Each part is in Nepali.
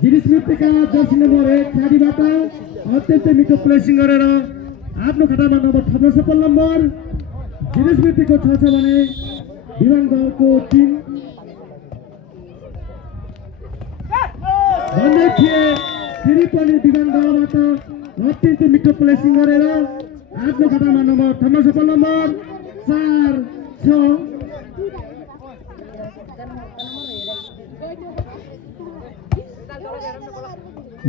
जिनिसमितिका जर्सी नम्बर 1 खाडीबाट अत्यन्तै मिठो प्लेसिङ गरेर आफ्नो खातामा नम्बर थप्न सफल नम्बर जिनिसमितिको छ भने विमानगढको टिम भन्दै थिए फेरि पनि विमानगढबाट अत्यन्तै मिठो प्लेसिङ गरेर आफ्नो खातामा नम्बर थप्न सफल नम्बर 4-6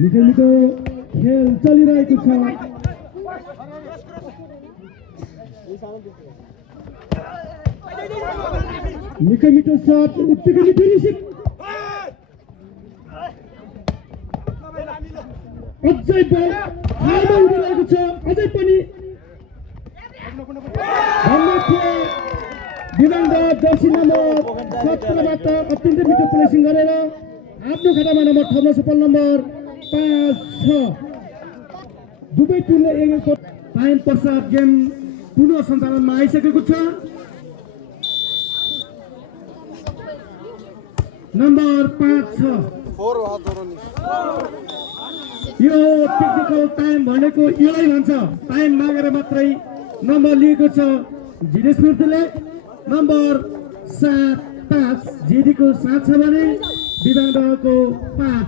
निकै मिठो खेल चलिरहेको छ। निकै मिठो शट उत्तिकै मिठो रिसिभ अझै बल हालमा उडिरहेको छ। अझै पनि विमानगढ जर्सी नम्बर 17बाट अत्यन्तै मिठो प्लेसिङ गरेर आफ्नो खातामा नम्बर थप्न सफल नम्बर 5-6 दुवै टिमले एक टाइम पश्चात गेम पुनः सञ्चालनमा आइसकेको छ। नम्बर 5-6 यो टेक्निकल टाइम भनेको यसलाई भन्छ। टाइम मागेर मात्रै नम्बर लिएको छ जिनिसमितिले। नम्बर 7-5 जिडीको 7 छ भने विमानगढको 5।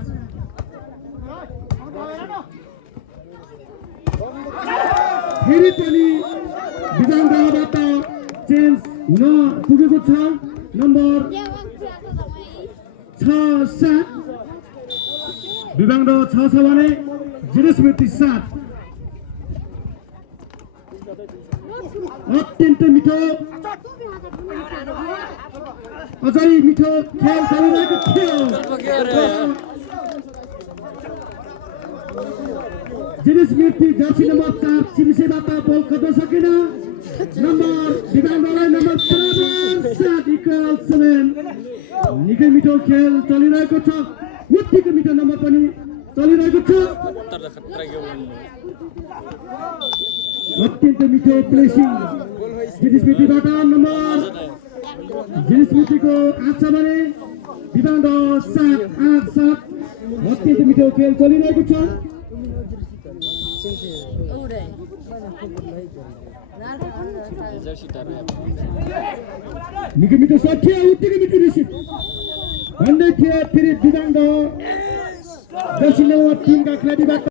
फेरि पनि विमानगढबाट चेन्ज नपुगेको छ। नम्बर 6-7 विमानगढ 6 छ भने जिनिसमिति 7। अत्यन्तै मिठो अझै मिठो खेल चलिरहेको थियो। जिनिसमिति जर्सी नम्बर 4 चिम्सेबाट बल खट्न सकेन। नम्बर विमानगढलाई नम्बर 7 निकै मिठो खेल चलिरहेको छ। उत्तिकै मिठो नम्बर पनि चलिरहेको छ। अत्यन्तै मिठो प्लेसिङ जिनिसमितिबाट नम्बर जिनिसमितिको 8 छ भने विमानगढ 7-8 अत्यन्तै मिठो खेल चलिरहेको छ। निकै मिठो सट थियो। उत्तिकै मिठो रिसिभ भन्दै थिए फेरि विमानगढ जर्सी नम्बर 3 का खेलाडीबाट